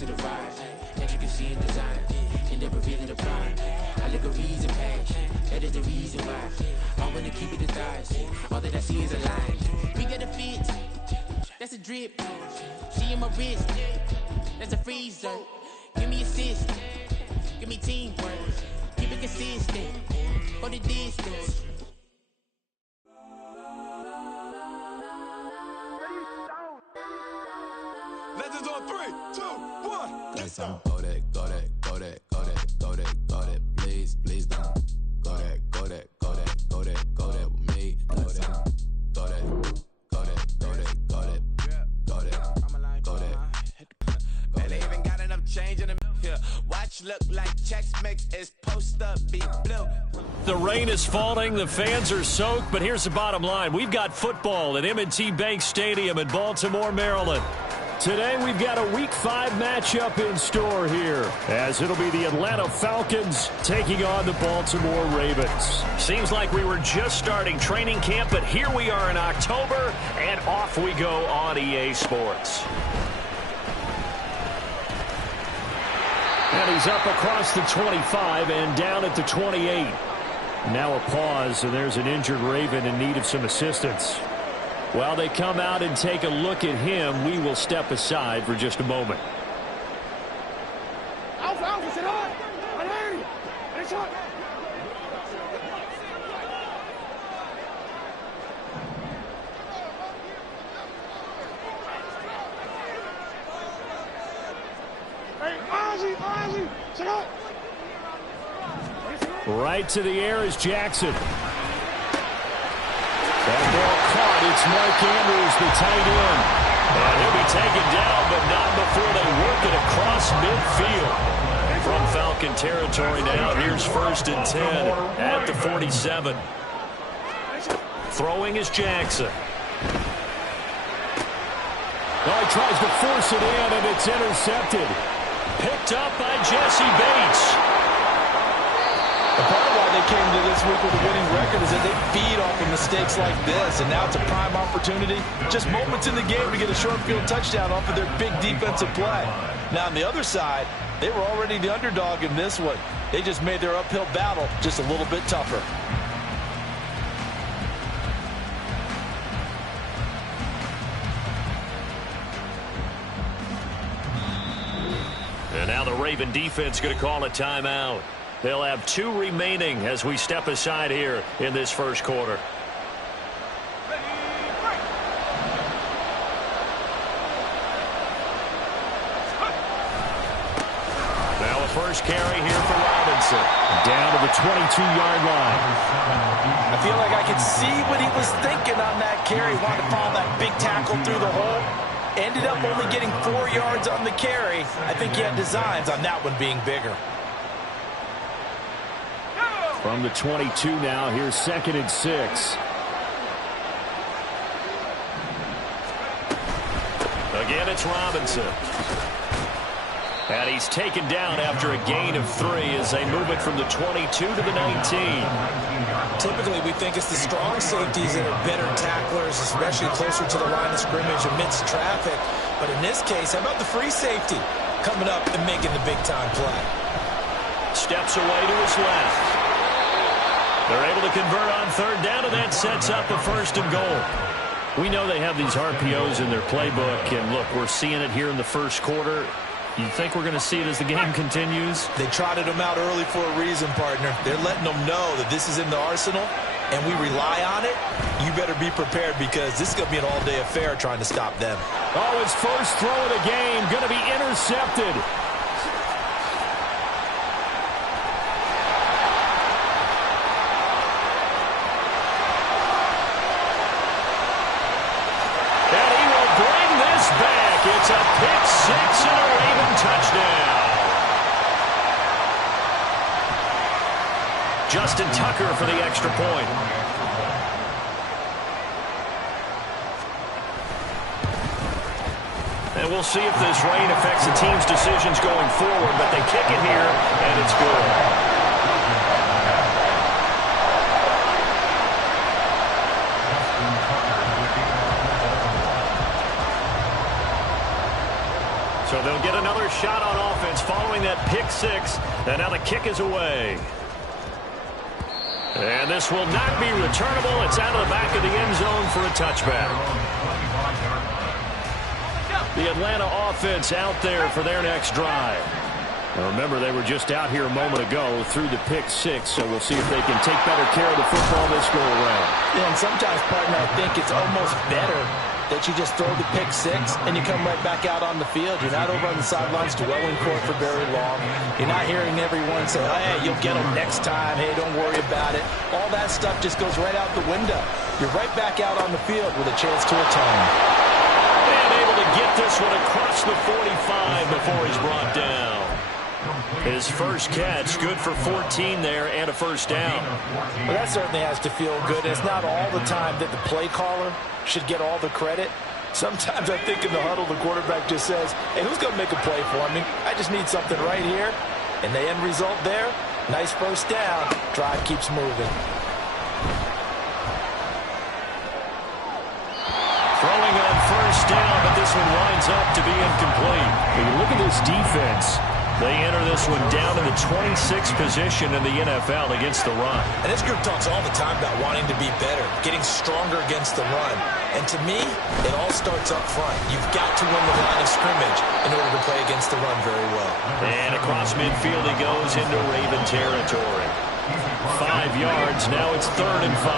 to the vibe. Intricacy in design, and never revealing the prime. I look a reason past, that is the reason why. I wanna keep it in thighs, all that I see is a line. We got a fit, that's a drip. She in my wrist, that's a freezer. Give me assist, give me teamwork. Keep it consistent, for the distance. Legends on 3, 2, 1. Let's go that, go that, go that, go that, go that, go that. Please, please don't. Go that, go that, go that, go that, go that with me. Go that, go that, go that, go that, go that, go that, go that. Man, they even got enough change in the here. Watch look like checks mix is post up be blue. The rain is falling, the fans are soaked, but here's the bottom line. We've got football at M&T Bank Stadium in Baltimore, Maryland. Today we've got a Week 5 matchup in store here, as it'll be the Atlanta Falcons taking on the Baltimore Ravens. Seems like we were just starting training camp, but here we are in October, and off we go on EA Sports. And he's up across the 25 and down at the 28. Now a pause, and there's an injured Raven in need of some assistance. While they come out and take a look at him, we will step aside for just a moment. Right to the air is Jackson. That ball caught. It's Mark Andrews, the tight end. And he'll be taken down, but not before they work it across midfield. From Falcon territory now, here's 1st and 10 at the 47. Throwing is Jackson. Oh, he tries to force it in, and it's intercepted. Picked up by Jesse Bates. The part of why they came to this week with a winning record is that they feed off of mistakes like this, and now it's a prime opportunity. Just moments in the game to get a short field touchdown off of their big defensive play. Now, on the other side, they were already the underdog in this one. They just made their uphill battle just a little bit tougher. And now the Raven defense going to call a timeout. They'll have 2 remaining as we step aside here in this first quarter. Now a first carry here for Robinson. Down to the 22-yard line. I feel like I can see what he was thinking on that carry. Wanted to follow that big tackle through the hole. Ended up only getting 4 yards on the carry. I think he had designs on that one being bigger. From the 22 now, here's 2nd and 6. Again, it's Robinson. And he's taken down after a gain of 3 as they move it from the 22 to the 19. Typically, we think it's the strong safeties that are better tacklers, especially closer to the line of scrimmage amidst traffic. But in this case, how about the free safety coming up and making the big-time play? Steps away to his left. They're able to convert on 3rd down, and that sets up a 1st and goal. We know they have these RPOs in their playbook, and look, we're seeing it here in the first quarter. You think we're going to see it as the game continues? They trotted them out early for a reason, partner. They're letting them know that this is in the arsenal, and we rely on it. You better be prepared because this is going to be an all-day affair trying to stop them. Oh, his first throw of the game going to be intercepted. It's a pick 6 and a Raven touchdown. Justin Tucker for the extra point. And we'll see if this rain affects the team's decisions going forward, but they kick it here, and it's good. So they'll get another shot on offense following that pick six. And now the kick is away. And this will not be returnable. It's out of the back of the end zone for a touchback. The Atlanta offense out there for their next drive. Now remember, they were just out here a moment ago through the pick six, so we'll see if they can take better care of the football this go-around. Yeah, and sometimes, partner, I think it's almost better that you just throw the pick six and you come right back out on the field. You're not over on the sidelines dwelling court for very long. You're not hearing everyone say, oh, hey, you'll get them next time. Hey, don't worry about it. All that stuff just goes right out the window. You're right back out on the field with a chance to atone. And able to get this one across the 45 before he's brought down. His first catch, good for 14 there and a first down. Well, that certainly has to feel good. It's not all the time that the play caller should get all the credit. Sometimes I think in the huddle, the quarterback just says, hey, who's going to make a play for me? I just need something right here. And the end result there, nice first down. Drive keeps moving. Throwing on first down, but this one winds up to be incomplete. When you look at this defense, they enter this one down in the 26th position in the NFL against the run. And this group talks all the time about wanting to be better, getting stronger against the run. And to me, it all starts up front. You've got to win the line of scrimmage in order to play against the run very well. And across midfield he goes into Raven territory. 5 yards, now it's 3rd and 5.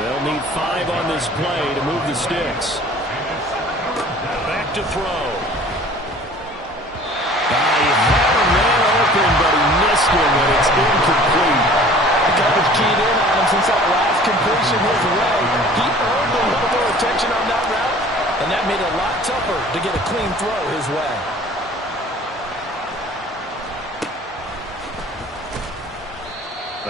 They'll need 5 on this play to move the sticks. Back to throw. But he missed him, and it's incomplete. The coverage keyed in on him since that last completion his way. He earned a little more attention on that route, and that made it a lot tougher to get a clean throw his way.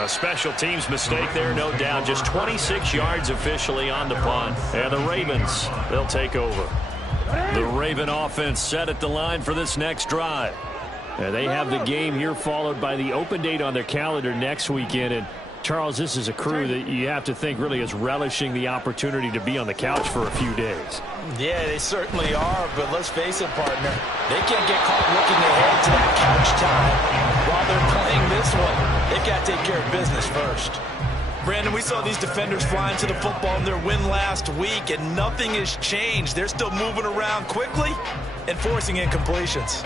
A special teams mistake there, no doubt. Just 26 yards officially on the punt. And the Ravens, they'll take over. The Raven offense set at the line for this next drive. They have the game here followed by the open date on their calendar next weekend. And Charles, this is a crew that you have to think really is relishing the opportunity to be on the couch for a few days. Yeah, they certainly are, but let's face it, partner. They can't get caught looking ahead to that couch time while they're playing this one. They've got to take care of business first. Brandon, we saw these defenders flying to the football in their win last week, and nothing has changed. They're still moving around quickly and forcing incompletions.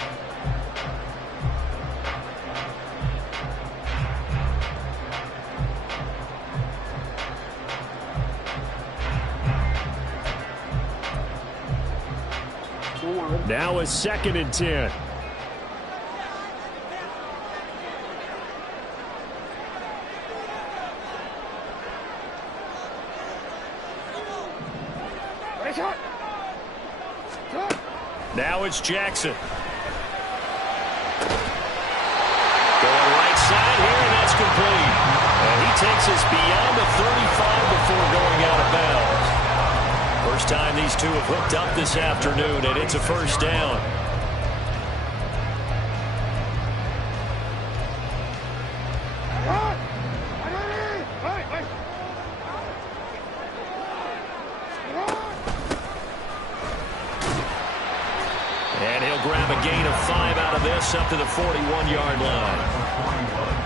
Now it's 2nd and 10. Now it's Jackson. Going right side here, and that's complete. And he takes us beyond the 35 before going out of bounds. First time these two have hooked up this afternoon, and it's a first down. And he'll grab a gain of 5 out of this up to the 41-yard line.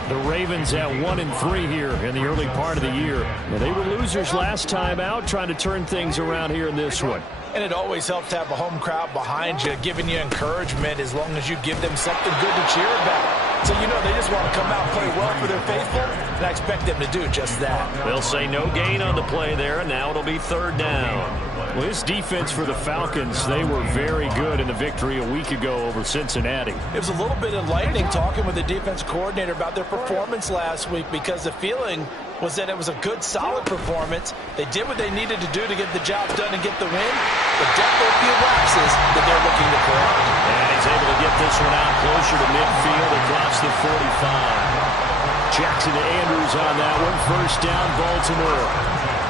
The Ravens at 1-3 here in the early part of the year. Now, they were losers last time out, trying to turn things around here in this one. And it always helps to have a home crowd behind you, giving you encouragement as long as you give them something good to cheer about. So, you know, they just want to come out and play well for their faithful, and I expect them to do just that. They'll say no gain on the play there, and now it'll be 3rd down. Well, this defense for the Falcons, they were very good in the victory a week ago over Cincinnati. It was a little bit enlightening talking with the defense coordinator about their performance last week, because the feeling was that it was a good, solid performance. They did what they needed to do to get the job done and get the win, but definitely a few lapses that they're looking to correct. And he's able to get this one out closer to midfield across the 45. Jackson to Andrews on that one. First down, Baltimore.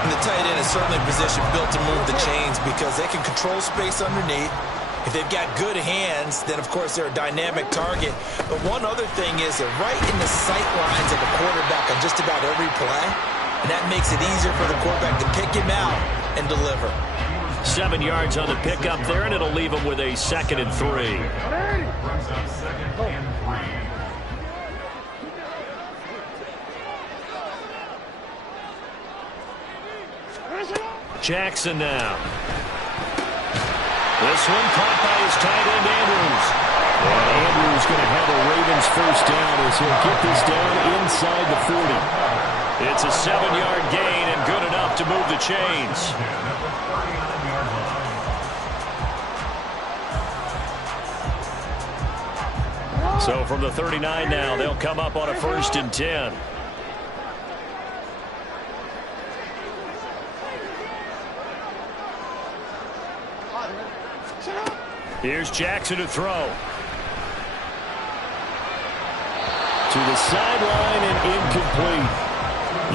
And the tight end is certainly a position built to move the chains because they can control space underneath. If they've got good hands, then, of course, they're a dynamic target. But one other thing is they're right in the sight lines of the quarterback on just about every play. And that makes it easier for the quarterback to pick him out and deliver. 7 yards on the pickup there, and it'll leave them with a 2nd and 3. Jackson now. This one caught by his tight end, Andrews. And Andrews going to have a Ravens first down as he'll get this down inside the 40. It's a 7-yard gain and good enough to move the chains. So from the 39 now, they'll come up on a 1st and 10. Here's Jackson to throw. To the sideline and incomplete.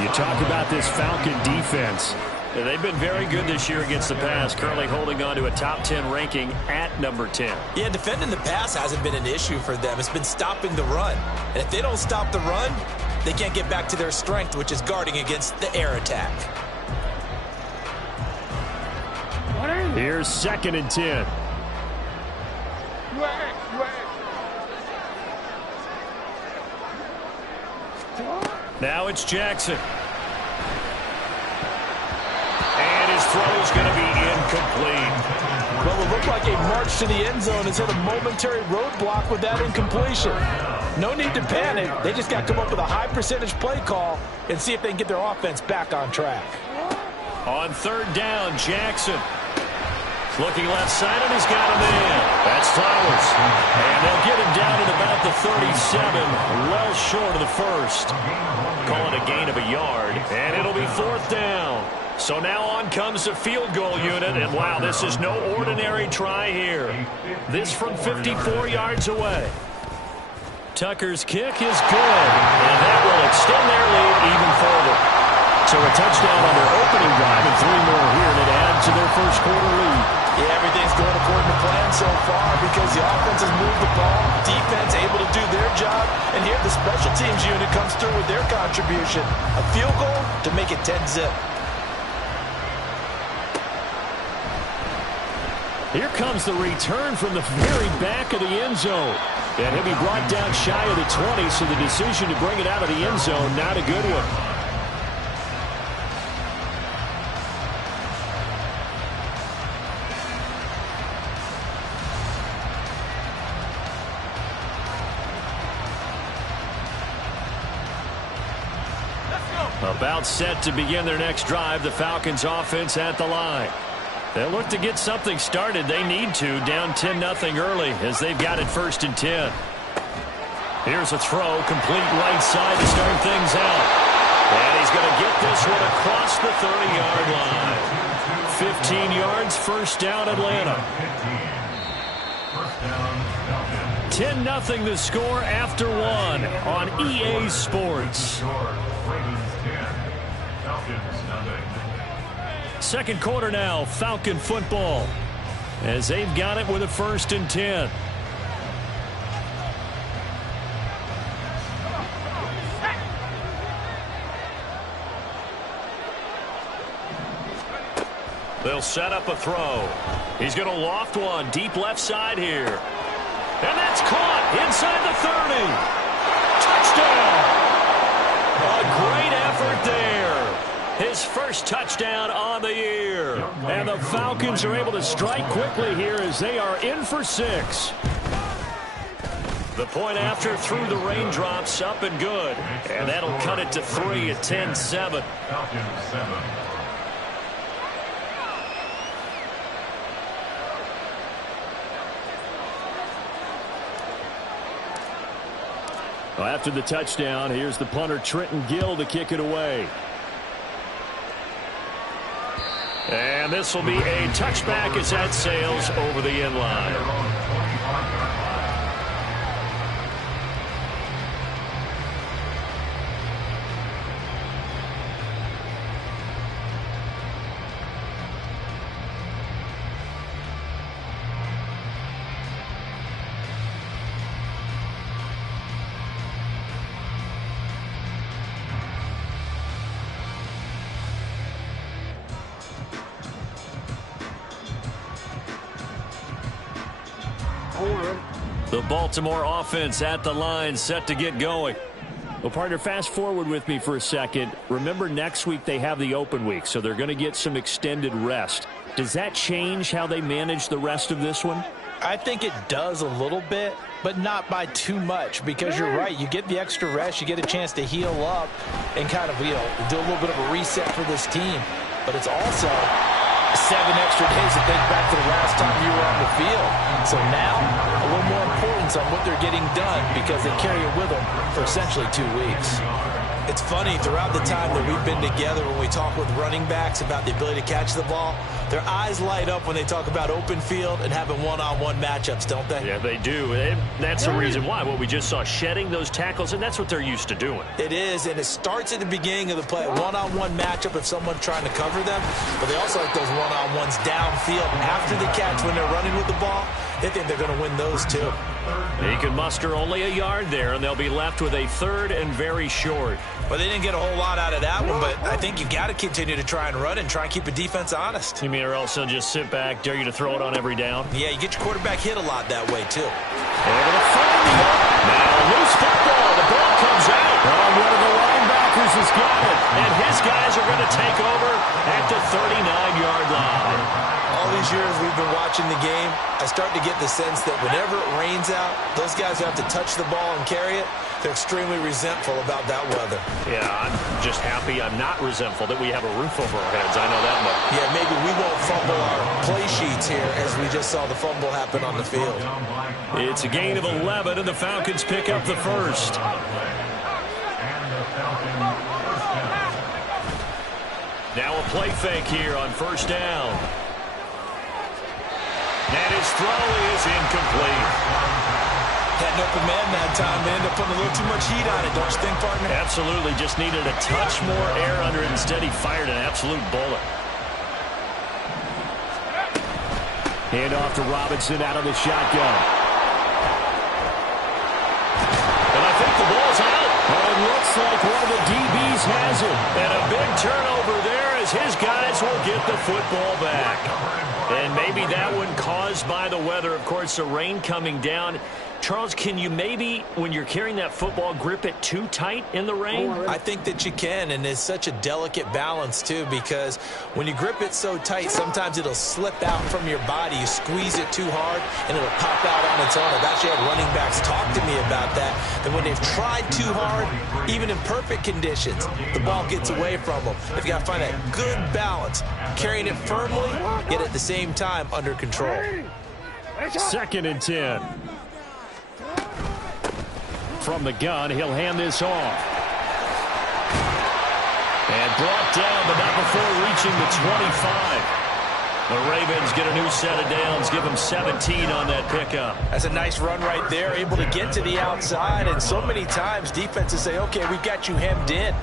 You talk about this Falcon defense. They've been very good this year against the pass, currently holding on to a top 10 ranking at number 10. Yeah, defending the pass hasn't been an issue for them. It's been stopping the run. And if they don't stop the run, they can't get back to their strength, which is guarding against the air attack. Here's 2nd and 10. Now it's Jackson. And his throw is going to be incomplete. Well, it looked like a march to the end zone has hit a momentary roadblock with that incompletion. No need to panic. They just got to come up with a high percentage play call and see if they can get their offense back on track. On 3rd down, Jackson. Looking left side, and he's got him in. That's Flowers. And they'll get him down at about the 37, well short of the 1st. Call it a gain of a yard, and it'll be 4th down. So now on comes the field goal unit, and wow, this is no ordinary try here. This from 54 yards away. Tucker's kick is good, and that will extend their lead even further. So a touchdown on their opening drive and 3 more here that add to their first quarter lead. Yeah, everything's going according to plan so far because the offense has moved the ball, defense able to do their job, and here the special teams unit comes through with their contribution. A field goal to make it 10-zip. Here comes the return from the very back of the end zone. And he'll be brought down shy of the 20, so the decision to bring it out of the end zone, not a good one. About set to begin their next drive, the Falcons offense at the line. They'll look to get something started. They need to, down 10-0 early as they've got it 1st and 10. Here's a throw, complete right side to start things out. And he's going to get this one across the 30-yard line. 15 yards, 1st down Atlanta. 10-0 the score after 1 on EA Sports. Second quarter now, Falcon football, as they've got it with a 1st and 10. They'll set up a throw. He's going to loft one deep left side here. And that's caught inside the 30. Touchdown! A great effort there. His first touchdown on the year. And the Falcons are able to strike quickly here as they are in for 6. The point after through the raindrops, up and good. And that'll cut it to 3 at 10-7. Well, after the touchdown, here's the punter Trenton Gill to kick it away. And this will be a touchback as that sails over the end line. The Baltimore offense at the line, set to get going. Well, partner, fast forward with me for a second. Remember, next week they have the open week, so they're going to get some extended rest. Does that change how they manage the rest of this one? I think it does a little bit, but not by too much, because you're right. You get the extra rest. You get a chance to heal up and kind of, do a little bit of a reset for this team. But it's also 7 extra days to think back to the last time you were on the field. So now, a little more importance on what they're getting done because they carry it with them for essentially 2 weeks. It's funny, throughout the time that we've been together, when we talk with running backs about the ability to catch the ball, their eyes light up when they talk about open field and having one-on-one matchups, don't they? Yeah, they do. And that's the reason why. What we just saw, shedding those tackles, and that's what they're used to doing. It is, and it starts at the beginning of the play, a one-on-one matchup if someone's trying to cover them, but they also like those one-on-ones downfield after the catch when they're running with the ball. They think they're going to win those too. He can muster only a yard there, and they'll be left with a 3rd and very short. Well, they didn't get a whole lot out of that one, but I think you've got to continue to try and run and try and keep the defense honest. You mean or else they'll just sit back, dare you to throw it on every down? Yeah, you get your quarterback hit a lot that way too. Able to find the now loose football. The ball comes out. One of the linebackers has got it, and his guys are going to take over at the 39-yard line. All these years we've been watching the game, I start to get the sense that whenever it rains out, those guys who have to touch the ball and carry it, they're extremely resentful about that weather. Yeah, I'm just happy I'm not resentful that we have a roof over our heads. I know that much. Yeah, maybe we won't fumble our play sheets here as we just saw the fumble happen on the field. It's a gain of 11, and the Falcons pick up the first. Now a play fake here on first down. And his throw is incomplete. Had an open man that time. They ended up putting a little too much heat on it, don't you think, partner? Absolutely. Just needed a touch more air under it. Instead, he fired an absolute bullet. Hand off to Robinson out of the shotgun. And I think the ball's out. Well, it looks like one of the DBs has it. And a big turnover there as his guys will get the football back. And maybe that one caused by the weather. Of course, the rain coming down. Charles, can you maybe, when you're carrying that football, grip it too tight in the rain? I think that you can, and it's such a delicate balance, too, because when you grip it so tight, sometimes it'll slip out from your body. You squeeze it too hard, and it'll pop out on its own. I've actually had running backs talk to me about that when they've tried too hard, even in perfect conditions, the ball gets away from them. They've got to find that good balance, carrying it firmly, yet at the same time under control. 2nd and 10. From the gun, he'll hand this off. And brought down, but not before reaching the 25. The Ravens get a new set of downs, give them 17 on that pickup. That's a nice run right there, able to get to the outside, and so many times defenses say, okay, we've got you hemmed in.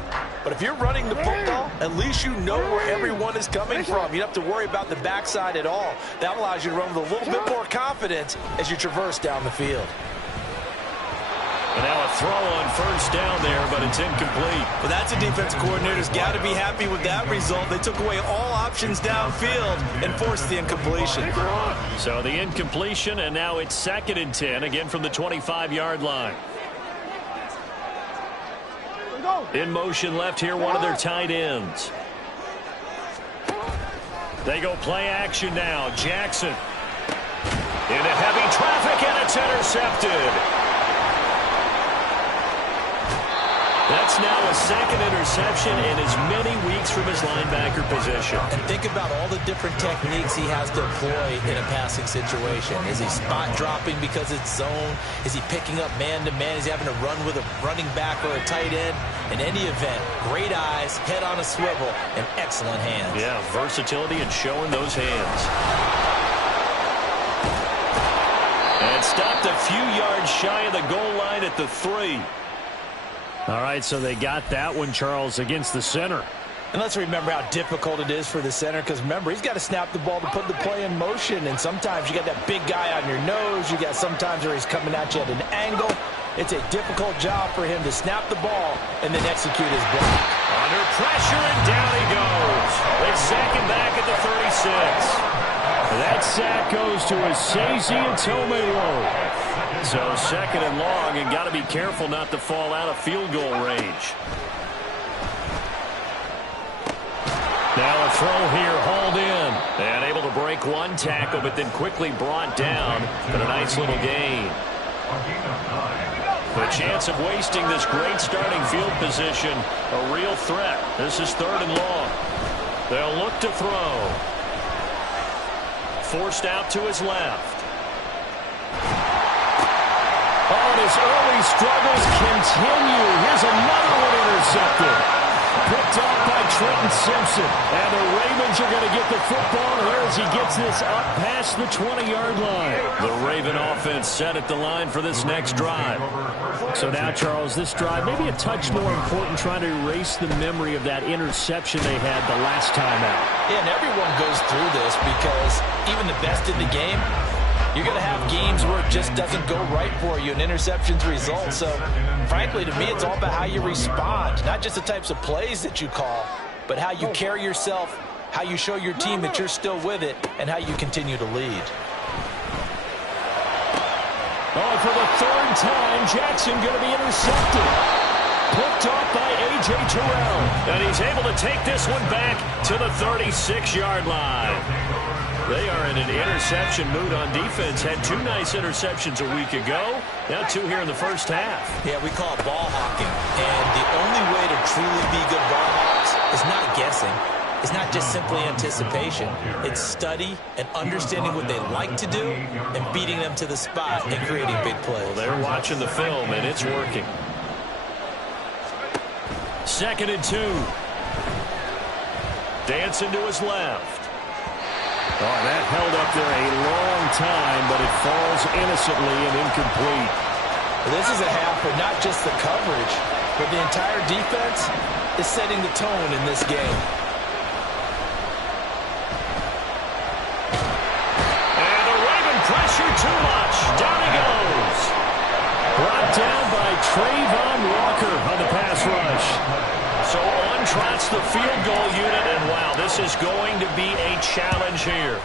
But if you're running the football, at least you know where everyone is coming from. You don't have to worry about the backside at all. That allows you to run with a little bit more confidence as you traverse down the field. And now a throw on first down there, but it's incomplete. Well, that's a defense coordinator's got to be happy with that result. They took away all options downfield and forced the incompletion. So the incompletion, and now it's 2nd and 10, again from the 25-yard line. In motion left here, one of their tight ends. They go play action now. Jackson into heavy traffic, and it's intercepted. That's now a 2nd interception in as many weeks from his linebacker position. And think about all the different techniques he has to employ in a passing situation. Is he spot dropping because it's zone? Is he picking up man-to-man? Is he having to run with a running back or a tight end? In any event, great eyes, head on a swivel, and excellent hands. Yeah, versatility and showing those hands. And stopped a few yards shy of the goal line at the 3. All right, so they got that one, Charles, against the center. And let's remember how difficult it is for the center, because remember, he's got to snap the ball to put the play in motion, and sometimes you got that big guy on your nose. You got sometimes where he's coming at you at an angle. It's a difficult job for him to snap the ball and then execute his block. Under pressure, and down he goes. They sack him back at the 36. That sack goes to Asazi Atomewo. So 2nd and long, and got to be careful not to fall out of field goal range. Now a throw here, hauled in. And able to break one tackle, but then quickly brought down. But a nice little gain. The chance of wasting this great starting field position, a real threat. This is 3rd and long. They'll look to throw. Forced out to his left. Oh, his early struggles continue. Here's another one intercepted. Picked off by Trenton Simpson. And the Ravens are going to get the football here as he gets this up past the 20-yard line. The Raven offense set at the line for this next drive. So now, Charles, this drive may be a touch more important, trying to erase the memory of that interception they had the last time out. Yeah, and everyone goes through this because even the best in the game, you're going to have games where it just doesn't go right for you, and interceptions result. So, frankly, to me, it's all about how you respond, not just the types of plays that you call, but how you carry yourself, how you show your team that you're still with it, and how you continue to lead. Oh, for the 3rd time, Jackson going to be intercepted. Picked off by A.J. Terrell. And he's able to take this one back to the 36-yard line. They are in an interception mood on defense. Had 2 nice interceptions a week ago. Now 2 here in the first half. Yeah, we call it ball hawking. And the only way to truly be good ball hawks is not guessing. It's not just simply anticipation. It's study and understanding what they like to do and beating them to the spot and creating big plays. Well, they're watching the film, and it's working. 2nd and 2. Dancing to his left. Oh, that held up there a long time, but it falls innocently and incomplete. This is a half where not just the coverage, but the entire defense is setting the tone in this game. And the Raven pressure too much. Down he goes. Brought down by Trayvon Walker on the pass rush. So on trots the field goal unit, and wow, this is going to be a challenge here.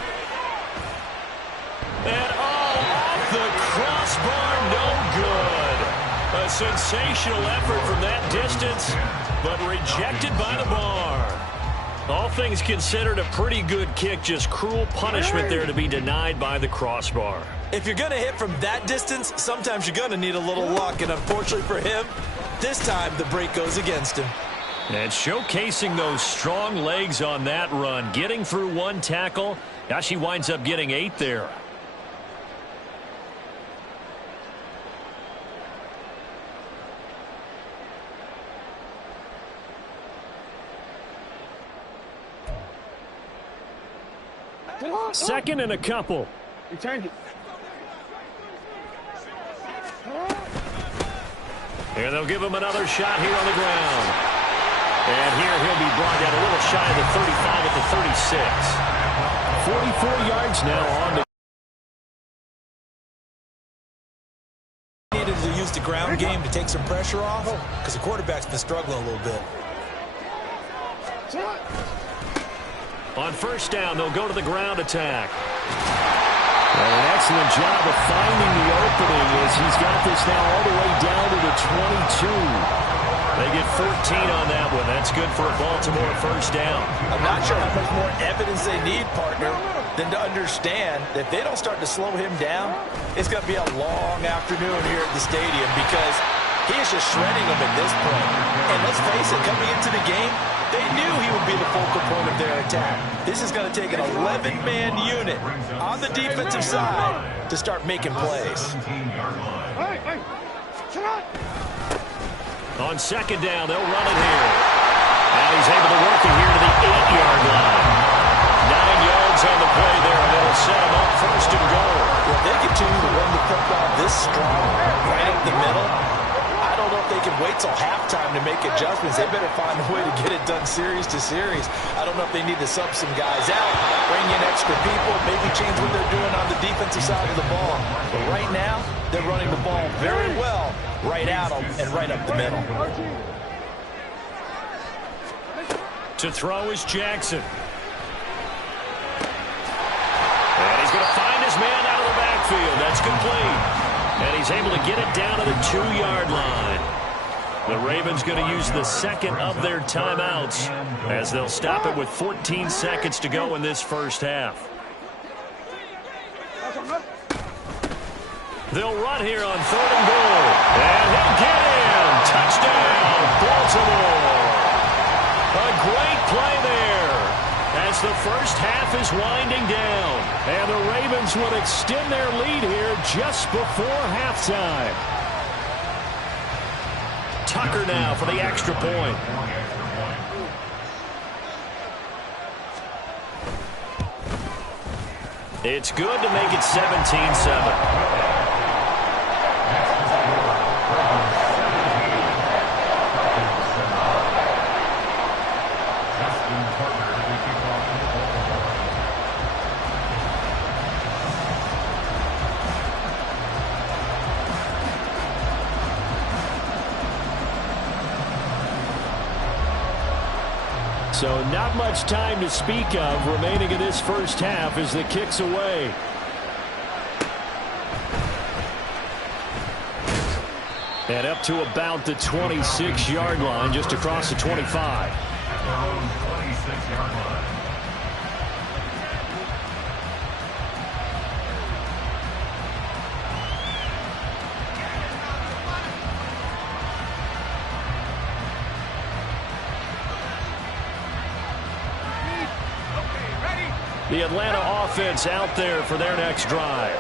And off the crossbar, no good. A sensational effort from that distance, but rejected by the bar. All things considered, a pretty good kick, just cruel punishment there to be denied by the crossbar. If you're going to hit from that distance, sometimes you're going to need a little luck, and unfortunately for him, this time the break goes against him. And showcasing those strong legs on that run, getting through 1 tackle. Now she winds up getting 8 there. Second and a couple. And they'll give him another shot here on the ground. And here he'll be brought down a little shy of the 35 at the 36. 44 yards now on the. Needed to use the ground game to take some pressure off because the quarterback's been struggling a little bit. On 1st down, they'll go to the ground attack. And an excellent job of finding the opening as he's got this now all the way down to the 22. They get 14 on that one. That's good for a Baltimore 1st down. I'm not sure how much more evidence they need, partner, than to understand that if they don't start to slow him down, it's going to be a long afternoon here at the stadium because he is just shredding them at this point. And let's face it, coming into the game, they knew he would be the focal point of their attack. This is going to take an 11-man unit on the defensive side to start making plays. On 2nd down, they'll run it here. And he's able to work it here to the 8-yard line. 9 yards on the play there, and it'll set him up 1st and goal. If they continue to run the football this strong, right up the middle, I don't know if they can wait till halftime to make adjustments. They better find a way to get it done series to series. I don't know if they need to sub some guys out, bring in extra people, maybe change what they're doing on the defensive side of the ball. But right now, they're running the ball very well right at them and right up the middle. To throw is Jackson. And he's going to find his man out of the backfield. That's complete. And And he's able to get it down to the 2-yard line. The Ravens going to use the second of their timeouts as they'll stop it with 14 seconds to go in this first half. They'll run here on 3rd and goal. And he'll get in. Touchdown, Baltimore. A great play there as the first half is winding down. And the Ravens would extend their lead here just before halftime. Tucker now for the extra point. It's good to make it 17-7. So not much time to speak of remaining in this first half as the kick's away. And up to about the 26-yard line, just across the 25. 26-yard line. The Atlanta offense out there for their next drive.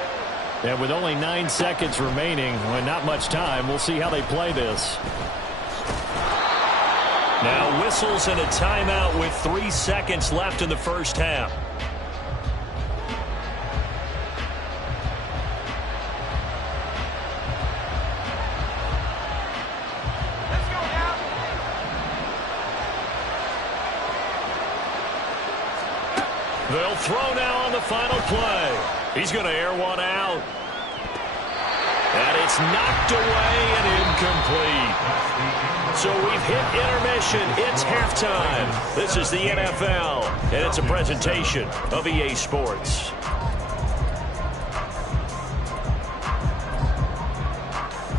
And with only 9 seconds remaining, and not much time, we'll see how they play this. Now whistles and a timeout with 3 seconds left in the first half. They'll throw now on the final play. He's going to air one out. And it's knocked away and incomplete. So we've hit intermission. It's halftime. This is the NFL, and it's a presentation of EA Sports.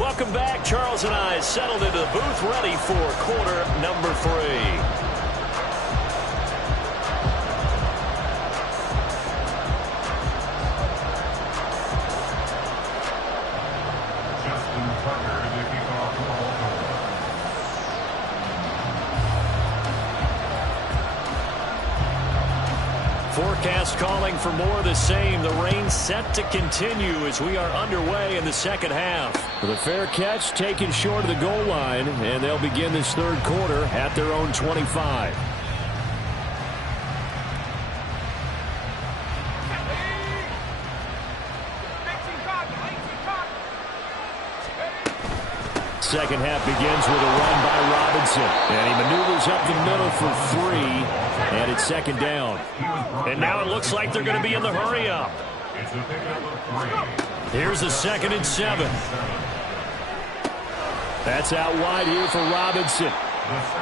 Welcome back. Charles and I settled into the booth ready for quarter number 3. Forecast calling for more of the same. The rain set to continue as we are underway in the second half. The fair catch taken short of the goal line, and they'll begin this third quarter at their own 25. Second half begins with a run by Robinson. And he maneuvers up the middle for 3. And it's second down. And now it looks like they're going to be in the hurry-up. Here's the 2nd and 7. That's out wide here for Robinson.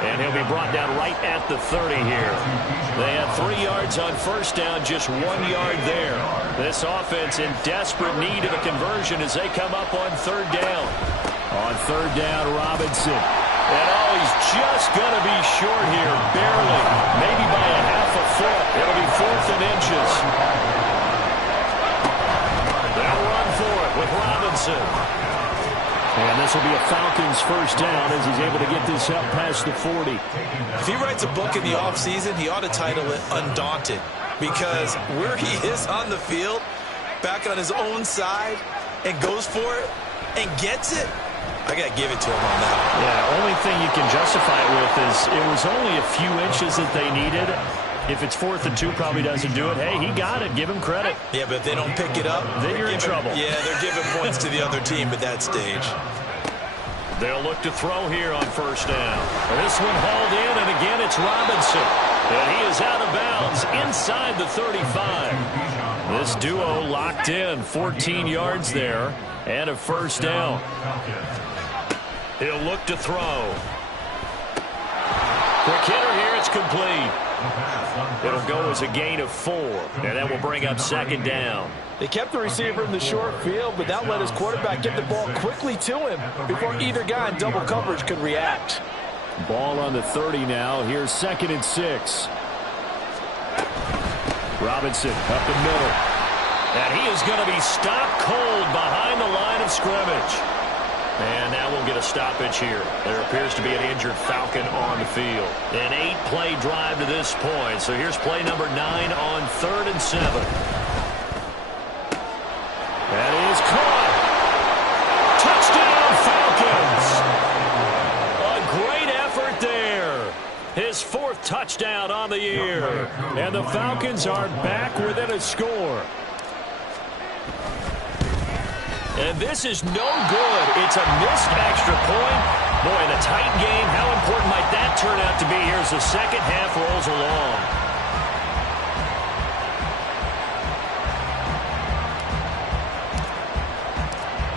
And he'll be brought down right at the 30 here. They had 3 yards on first down, just 1 yard there. This offense in desperate need of a conversion as they come up on third down. On third down, Robinson. And oh, he's just going to be short here, barely. Maybe by a half a foot. It'll be 4th and inches. They'll run for it with Robinson. And this will be a Falcons first down as he's able to get this up past the 40. If he writes a book in the offseason, he ought to title it Undaunted. Because where he is on the field, back on his own side, and goes for it, and gets it, I got to give it to him on that. Yeah, only thing you can justify it with is it was only a few inches that they needed. If it's 4th and 2, probably doesn't do it. Hey, he got it. Give him credit. Yeah, but if they don't pick it up, then you're in trouble. Yeah, they're giving points to the other team at that stage. They'll look to throw here on first down. This one hauled in, and again it's Robinson. And he is out of bounds inside the 35. This duo locked in, 14 yards there, and a first down. He'll look to throw. Quick hitter here, it's complete. It'll go as a gain of 4, and that will bring up second down. They kept the receiver in the short field, but that let his quarterback get the ball quickly to him before either guy in double coverage could react. Ball on the 30 now. Here's 2nd and 6. Robinson up the middle. And he is going to be stopped cold behind the line of scrimmage. And that will get a stoppage here. There appears to be an injured Falcon on the field. An 8-play drive to this point. So here's play number 9 on 3rd and 7. That is caught. Touchdown, Falcons. A great effort there. His 4th touchdown on the year. And the Falcons are back within a score. And this is no good. It's a missed extra point. Boy, in a tight game, how important might that turn out to be here as the second half rolls along?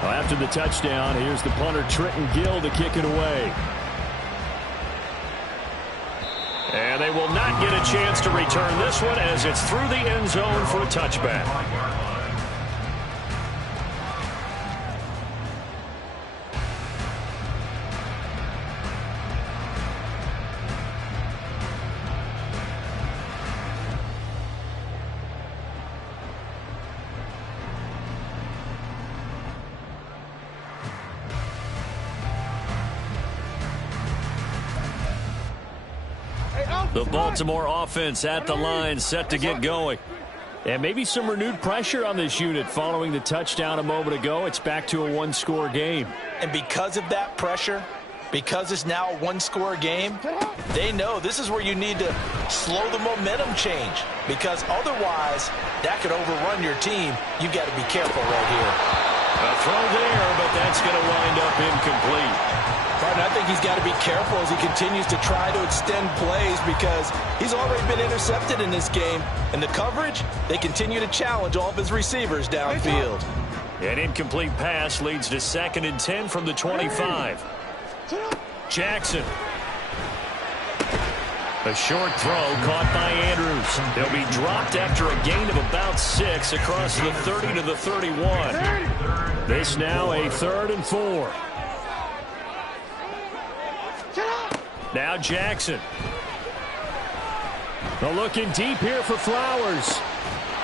Well, after the touchdown, here's the punter, Trenton Gill, to kick it away. And they will not get a chance to return this one as it's through the end zone for a touchback. The Baltimore offense at the line, set to get going. And maybe some renewed pressure on this unit following the touchdown a moment ago. It's back to a 1-score game. And because of that pressure, because it's now a 1-score game, they know this is where you need to slow the momentum change. Because otherwise, that could overrun your team. You've got to be careful right here. A throw there, but that's going to wind up incomplete. Martin, I think he's got to be careful as he continues to try to extend plays because he's already been intercepted in this game. And the coverage, they continue to challenge all of his receivers downfield. An incomplete pass leads to 2nd and 10 from the 25. Jackson. A short throw caught by Andrews. They'll be dropped after a gain of about 6 across the 30 to the 31. This now a 3rd and 4. Now Jackson. They're looking deep here for Flowers.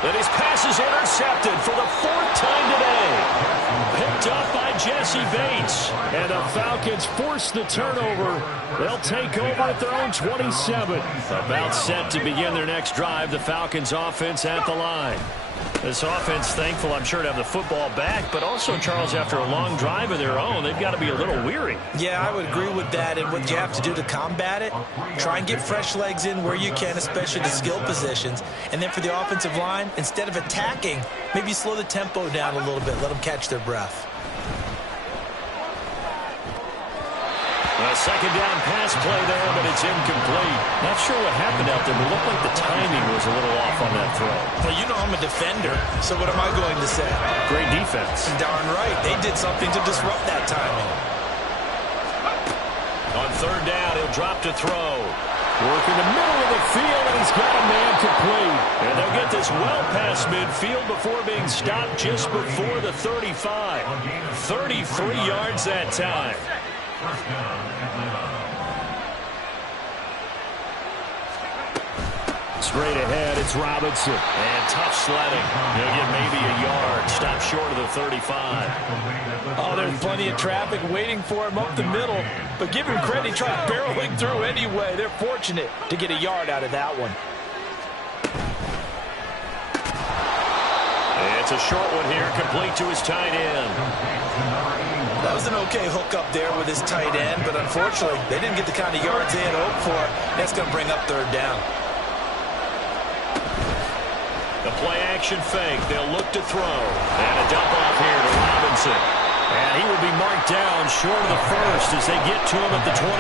And his pass is intercepted for the 4th time today. Picked up by Jesse Bates. And the Falcons force the turnover. They'll take over at their own 27. About set to begin their next drive. The Falcons offense at the line. This offense, thankful, I'm sure, to have the football back, but also, Charles, after a long drive of their own, they've got to be a little weary. Yeah, I would agree with that, and what you have to do to combat it, try and get fresh legs in where you can, especially the skill positions, and then for the offensive line, instead of attacking, maybe slow the tempo down a little bit, let them catch their breath. A second down pass play there, but it's incomplete. Not sure what happened out there, but it looked like the timing was a little off on that throw. Well, you know I'm a defender, so what am I going to say? Great defense. Darn right. They did something to disrupt that timing. On 3rd down, he'll drop to throw. Work in the middle of the field, and he's got a man complete. And they'll get this well past midfield before being stopped just before the 35. 33 yards that time. Straight ahead, it's Robinson. And tough sledding. He'll get maybe a yard. Stop short of the 35. Oh, there's plenty of traffic waiting for him up the middle. But give him credit, he tried barreling through anyway. They're fortunate to get a yard out of that one. It's a short one here, complete to his tight end. That was an okay hook up there with his tight end, but unfortunately, they didn't get the kind of yards they had hoped for. That's going to bring up 3rd down. The play-action fake. They'll look to throw. And a dump-off here to Robinson. And he will be marked down short of the 1st as they get to him at the 29.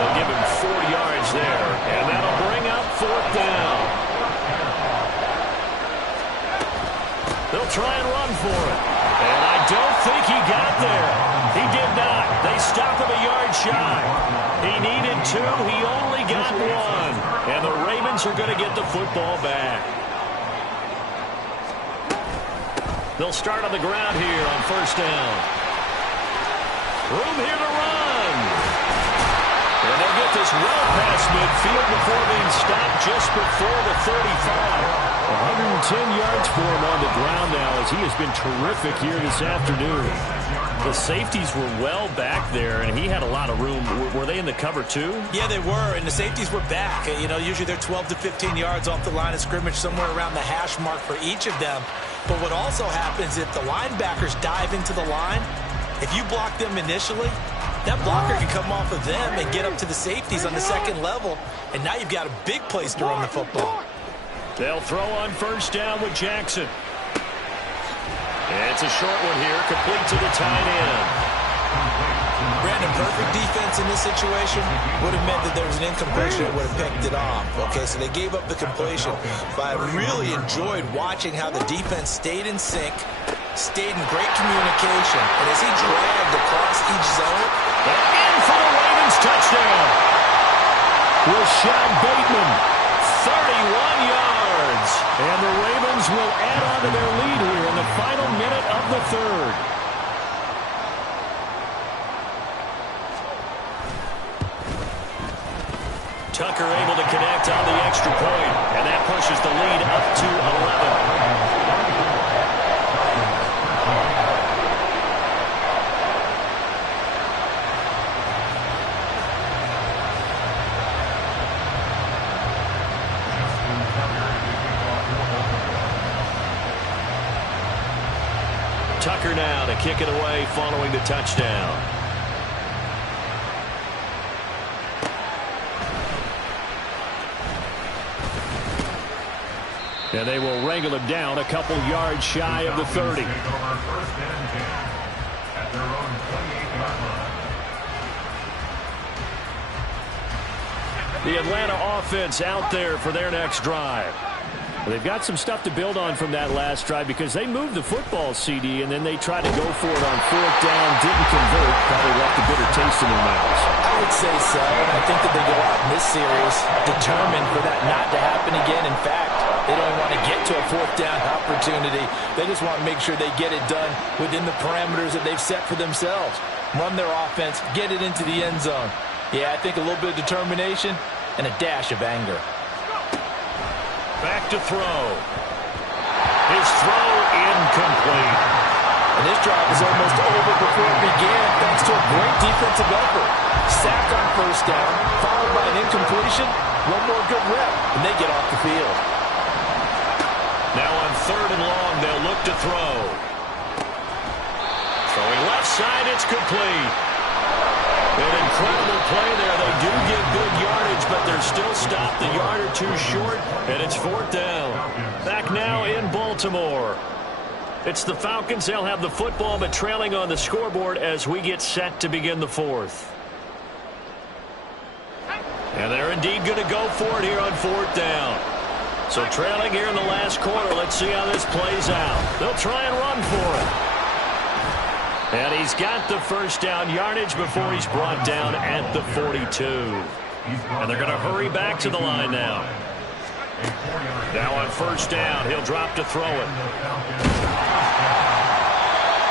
They'll give him 4 yards there. And that'll bring up 4th down. They'll try and run for it. And I don't think he got there. He did not. They stop him a yard shy. He needed 2. He only got 1. And the Ravens are going to get the football back. They'll start on the ground here on first down. Room here to run. And they'll get this well past midfield before being stopped just before the 35. 110 yards for him on the ground now as he has been terrific here this afternoon. The safeties were well back there, and he had a lot of room. Were they in the cover too? Yeah, they were, and the safeties were back. You know, usually they're 12 to 15 yards off the line of scrimmage, somewhere around the hash mark for each of them. But what also happens if the linebackers dive into the line, if you block them initially, that blocker can come off of them and get up to the safeties on the second level, and now you've got a big place to run the football. They'll throw on first down with Jackson. It's a short one here, complete to the tight end. Brandon, perfect defense in this situation would have meant that there was an incompletion that would have picked it off. Okay, so they gave up the completion. But I really enjoyed watching how the defense stayed in sync, stayed in great communication, and as he dragged across each zone, in for the Ravens touchdown. Rashad Bateman, 31 yards. And the Ravens will add on to their lead here in the final minute of the third. Tucker able to connect on the extra point, and that pushes the lead up to 11. Tucker now to kick it away following the touchdown. And they will wrangle him down a couple yards shy of the 30. The Atlanta offense out there for their next drive. Well, they've got some stuff to build on from that last drive because they moved the football, CD, and then they tried to go for it on fourth down, didn't convert, probably left a bitter taste in their mouths. I would say so, and I think that they go out in this series determined for that not to happen again. In fact, they don't even want to get to a fourth down opportunity. They just want to make sure they get it done within the parameters that they've set for themselves. Run their offense, get it into the end zone. Yeah, I think a little bit of determination and a dash of anger. Back to throw. His throw incomplete. And this drive is almost over before it began thanks to a great defensive effort. Sack on first down, followed by an incompletion. One more good rep, and they get off the field. Now on third and long, they'll look to throw. Throwing left side, it's complete. An incredible play there. They do get good yardage, but they're still stopped a yard or two short, and it's fourth down. Back now in Baltimore. It's the Falcons. They'll have the football, but trailing on the scoreboard as we get set to begin the fourth. And they're indeed going to go for it here on fourth down. So trailing here in the last quarter. Let's see how this plays out. They'll try and run for it. And he's got the first down yardage before he's brought down at the 42. And they're going to hurry back to the line now. Now on first down, he'll drop to throw it.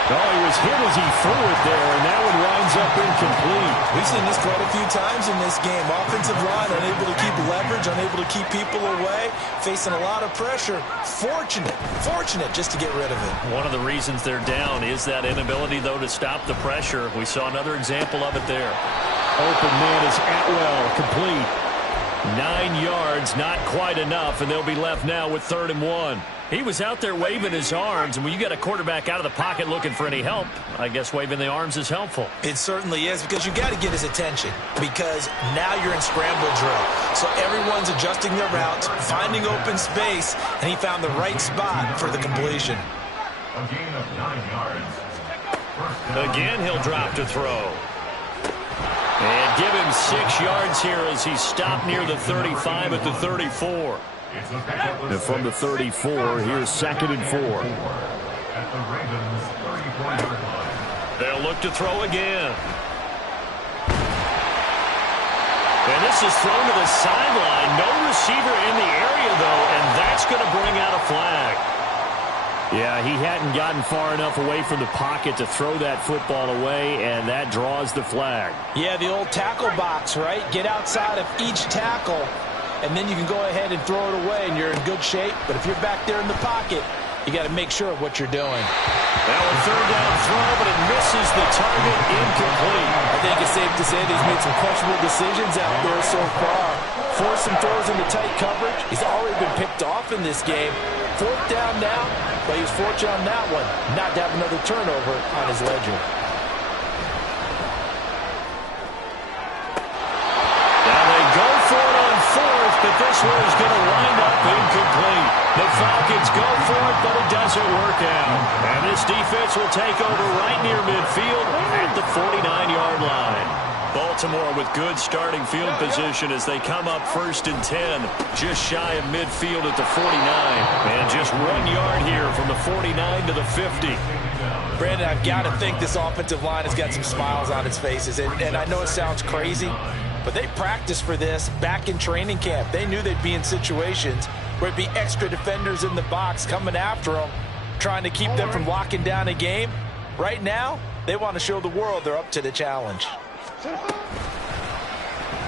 Oh, he was hit as he threw it there, and that one winds up incomplete. We've seen this quite a few times in this game. Offensive line unable to keep leverage, unable to keep people away, facing a lot of pressure. Fortunate just to get rid of it. One of the reasons they're down is that inability, though, to stop the pressure. We saw another example of it there. Open man is Atwell, complete. 9 yards, not quite enough, and they'll be left now with 3rd and 1. He was out there waving his arms, and when you get a quarterback out of the pocket looking for any help, I guess waving the arms is helpful. It certainly is, because you got to get his attention, because now you're in scramble drill. So everyone's adjusting their routes, finding open space, and he found the right spot for the completion. A gain of 9 yards. Again, he'll drop to throw. And give him 6 yards here as he's stopped near the 35 at the 34. And from the 34, here's 2nd and 4. At the Ravens 34-yard line. They'll look to throw again. And this is thrown to the sideline. No receiver in the area, though, and that's going to bring out a flag. Yeah, he hadn't gotten far enough away from the pocket to throw that football away, and that draws the flag. Yeah, the old tackle box, right? Get outside of each tackle, and then you can go ahead and throw it away, and you're in good shape. But if you're back there in the pocket, you got to make sure of what you're doing. Now a third down throw, but it misses the target, incomplete. I think it's safe to say that he's made some questionable decisions out there so far. Forced some throws into tight coverage. He's already been picked off in this game. Fourth down now, but he was fortunate on that one not to have another turnover on his ledger. Now they go for it on fourth, but this one is going to wind up incomplete. The Falcons go for it, but it doesn't work out. And this defense will take over right near midfield at the 49-yard line. Baltimore with good starting field position as they come up 1st and 10, just shy of midfield at the 49. And just 1 yard here from the 49 to the 50. Brandon, I've got to think this offensive line has got some smiles on its faces. And I know it sounds crazy, but they practiced for this back in training camp. They knew they'd be in situations where it'd be extra defenders in the box coming after them, trying to keep them from locking down a game. Right now, they want to show the world they're up to the challenge.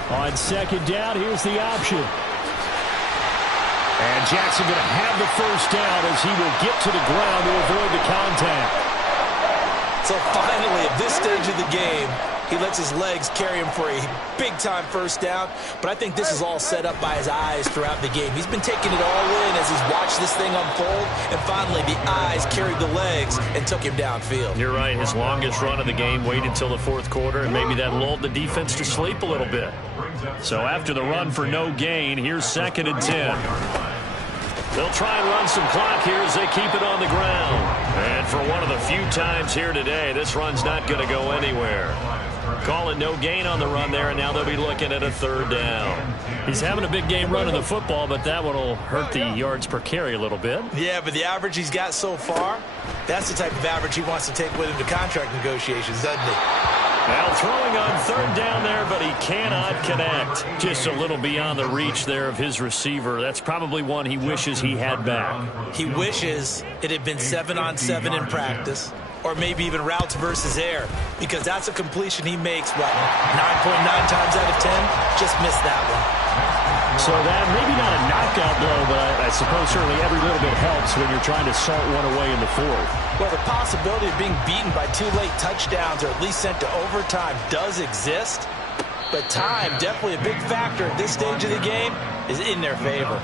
On second down, here's the option. And Jackson going to have the first down as he will get to the ground to avoid the contact. So finally, at this stage of the game, he lets his legs carry him for a big-time first down. But I think this is all set up by his eyes throughout the game. He's been taking it all in as he's watched this thing unfold. And finally, the eyes carried the legs and took him downfield. You're right. His longest run of the game waited until the fourth quarter, and maybe that lulled the defense to sleep a little bit. So after the run for no gain, here's 2nd and 10. They'll try and run some clock here as they keep it on the ground. And for one of the few times here today, this run's not going to go anywhere. Calling no gain on the run there, and now they'll be looking at a 3rd down. He's having a big game running the football, but that one will hurt the yards per carry a little bit. Yeah, but the average he's got so far, that's the type of average he wants to take with him to contract negotiations, doesn't he? Now throwing on 3rd down there, but he cannot connect. Just a little beyond the reach there of his receiver. That's probably one he wishes he had back. He wishes it had been 7-on-7 in practice, or maybe even routes versus air, because that's a completion he makes, what, 9.9 times out of 10? Just missed that one. So that maybe not a knockout blow, but I suppose certainly every little bit helps when you're trying to salt one away in the fourth. Well, the possibility of being beaten by 2 late touchdowns or at least sent to overtime does exist, but time, definitely a big factor at this stage of the game, is in their favor.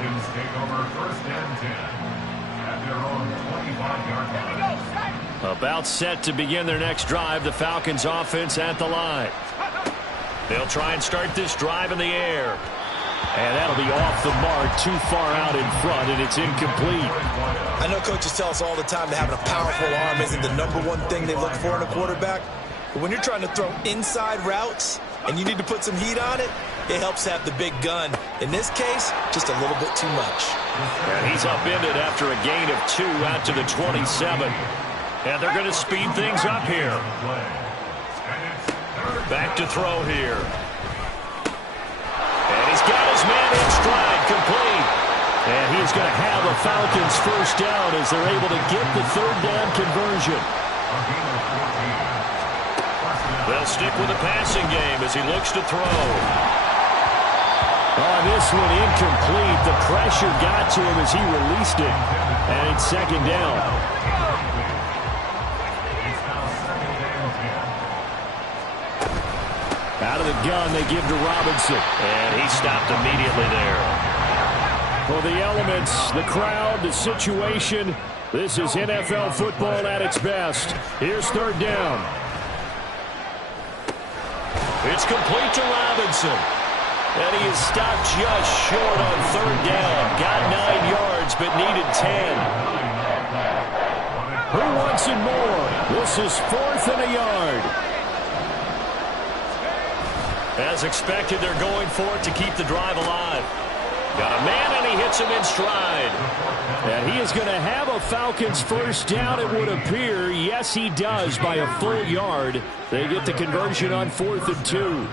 About set to begin their next drive, the Falcons offense at the line. They'll try and start this drive in the air. And that'll be off the mark, too far out in front, and it's incomplete. I know coaches tell us all the time that having a powerful arm isn't the #1 thing they look for in a quarterback. But when you're trying to throw inside routes and you need to put some heat on it, it helps have the big gun. In this case, just a little bit too much. And he's upended after a gain of 2 out to the 27. And they're going to speed things up here. Back to throw here. And he's got his man in stride, complete. And he's going to have a Falcons first down as they're able to get the 3rd down conversion. They'll stick with the passing game as he looks to throw. Oh, this one incomplete. The pressure got to him as he released it. And it's 2nd down. Out of the gun, they give to Robinson. And he stopped immediately there. For the elements, the crowd, the situation, this is NFL football at its best. Here's 3rd down. It's complete to Robinson. And he is stopped just short on 3rd down. Got 9 yards, but needed 10. Who wants it more? This is 4th and a yard. As expected, they're going for it to keep the drive alive. Got a man, and he hits him in stride. And he is going to have a Falcons first down, it would appear. Yes, he does, by a full yard. They get the conversion on 4th and 2.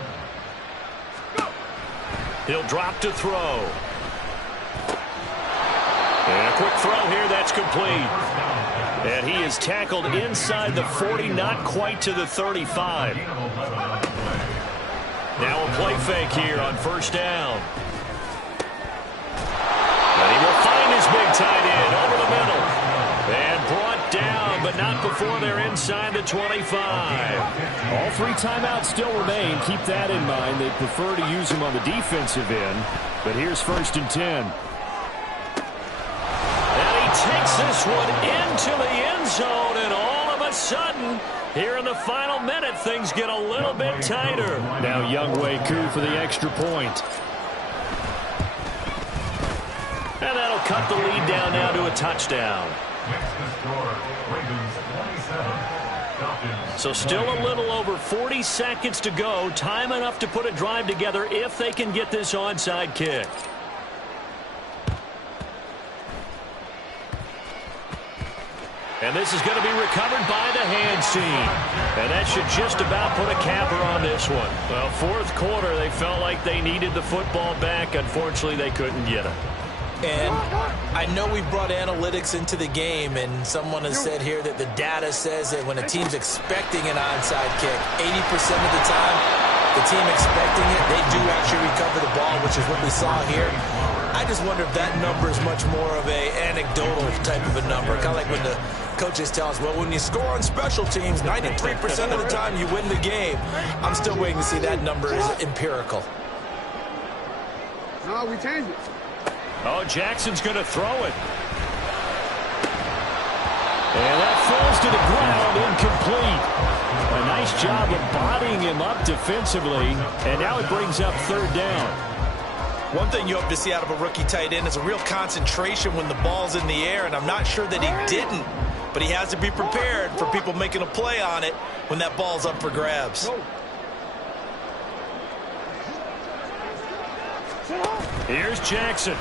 He'll drop to throw. And a quick throw here, that's complete. And he is tackled inside the 40, not quite to the 35. Now a play fake here on first down. And he will find his big tight end over the middle. And brought down, but not before they're inside the 25. All 3 timeouts still remain. Keep that in mind. They prefer to use them on the defensive end. But here's first and 10. And he takes this one into the end zone, and all of a sudden, here in the final minute, things get a little bit tighter. Now Younghoe Koo for the extra point. And that'll cut the lead down now to a touchdown. So still a little over 40 seconds to go. Time enough to put a drive together if they can get this onside kick. And this is going to be recovered by the hands team. And that should just about put a capper on this one. Well, fourth quarter, they felt like they needed the football back. Unfortunately, they couldn't get it. And I know we brought analytics into the game, and someone has said here that the data says that when a team's expecting an onside kick, 80% of the time, the team expecting it, they do actually recover the ball, which is what we saw here. I just wonder if that number is much more of a anecdotal type of a number, kind of like when the coaches tell us, well, when you score on special teams, 93% of the time you win the game. I'm still waiting to see that number is empirical. No, we changed it. Oh, Jackson's going to throw it. And that falls to the ground, incomplete. A nice job of bodying him up defensively, and now it brings up third down. One thing you hope to see out of a rookie tight end is a real concentration when the ball's in the air, and I'm not sure that he didn't, but he has to be prepared for people making a play on it when that ball's up for grabs. Here's Jackson.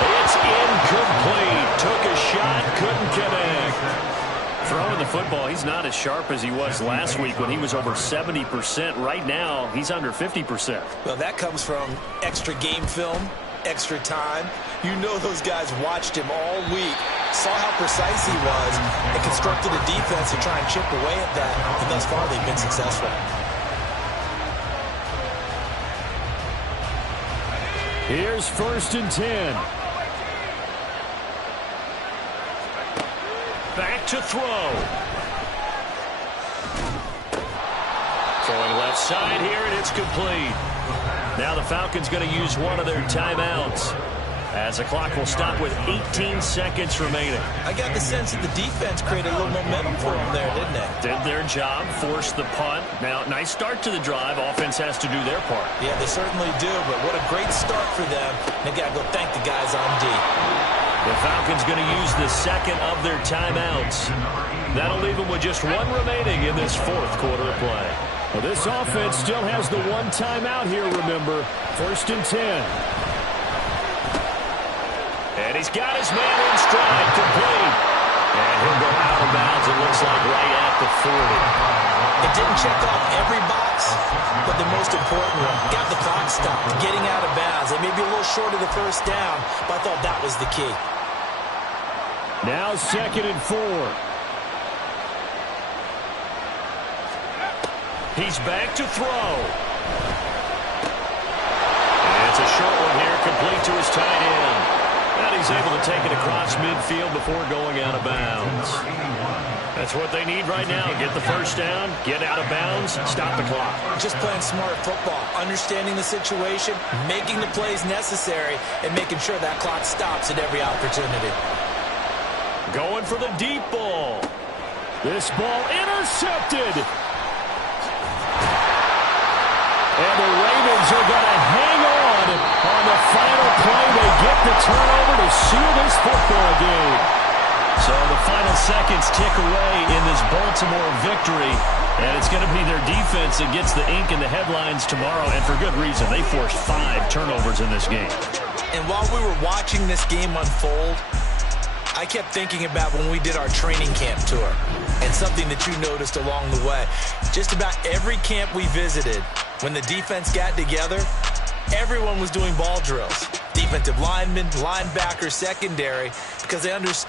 It's incomplete. Took a shot, couldn't connect. Throwing the football, he's not as sharp as he was last week when he was over 70%. Right now, he's under 50%. Well, that comes from extra game film, extra time. You know those guys watched him all week, saw how precise he was, and constructed a defense to try and chip away at that. And thus far, they've been successful. Here's first and 10. Back to throw. Throwing left side here, and it's complete. Now the Falcons going to use one of their timeouts, as the clock will stop with 18 seconds remaining. I got the sense that the defense created a little momentum for them there, didn't it? Did their job, forced the punt. Now, nice start to the drive. Offense has to do their part. Yeah, they certainly do, but what a great start for them. They got to go thank the guys on D. The Falcons going to use the second of their timeouts. That'll leave them with just one remaining in this fourth quarter of play. Well, this offense still has the one timeout here, remember. First and 10. And he's got his man in stride, complete. And he'll go out of bounds, it looks like, right at the 40. It didn't check off every box, but the most important one, got the clock stopped, getting out of bounds. They may be a little short of the first down, but I thought that was the key. Now second and 4. He's back to throw. And it's a short one here, complete to his tight end. And he's able to take it across midfield before going out of bounds. That's what they need right now. Get the first down, get out of bounds, stop the clock. Just playing smart football, understanding the situation, making the plays necessary, and making sure that clock stops at every opportunity. Going for the deep ball. This ball intercepted. And the Ravens are going to hang on the final play. They get the turnover to seal this football game. So the final seconds tick away in this Baltimore victory. And it's going to be their defense that gets the ink in the headlines tomorrow. And for good reason. They forced 5 turnovers in this game. And while we were watching this game unfold, I kept thinking about when we did our training camp tour and something that you noticed along the way. Just about every camp we visited, When the defense got together, everyone was doing ball drills. Defensive linemen, linebackers, secondary, because they understood